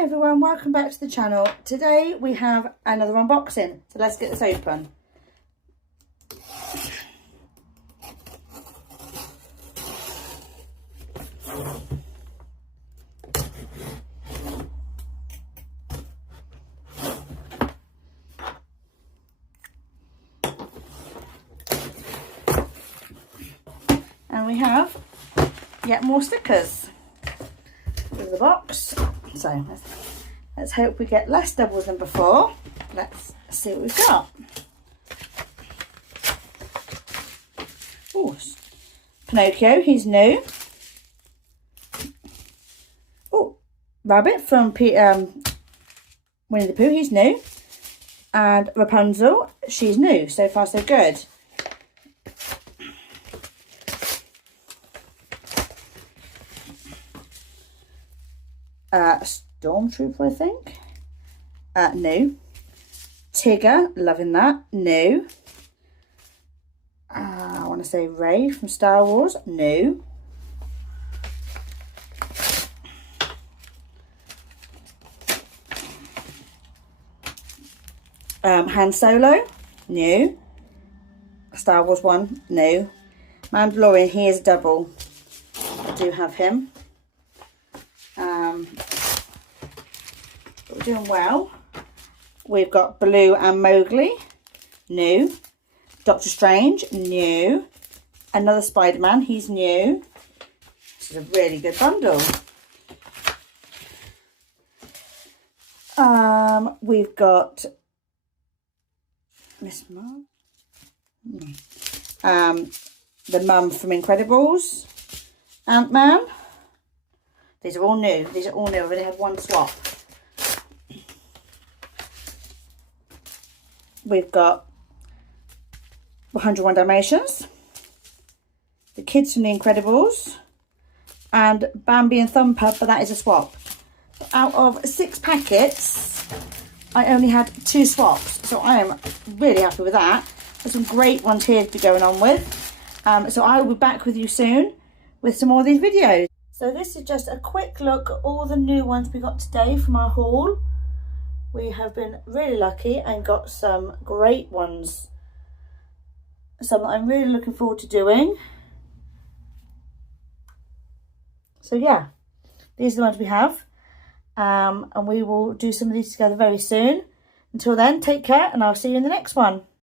Hi everyone, welcome back to the channel. Today we have another unboxing, so let's get this open. And we have yet more stickers with the box. So let's hope we get less doubles than before. Let's see what we've got. Oh, Pinocchio, he's new. Oh, Rabbit from Winnie the Pooh, he's new. And Rapunzel, she's new. So far so good. Stormtrooper, I think. New. Tigger, loving that. New. I want to say Rey from Star Wars. New. Han Solo. New. Star Wars one. New. Mandalorian, he is double. I do have him. We're doing well. We've got Baloo and Mowgli, new. Doctor Strange, new. Another Spider-Man, he's new. This is a really good bundle. We've got Miss Mom. The mum from Incredibles. Ant-Man. These are all new. These are all new. I've only had one swap. We've got 101 Dalmatians, the kids from The Incredibles, and Bambi and Thumper, but that is a swap. Out of 6 packets, I only had 2 swaps, so I am really happy with that. There's some great ones here to be going on with. So I will be back with you soon with some more of these videos. So this is just a quick look at all the new ones we got today from our haul. We have been really lucky and got some great ones. Some that I'm really looking forward to doing. So yeah, these are the ones we have. And we will do some of these together very soon. Until then, take care and I'll see you in the next one.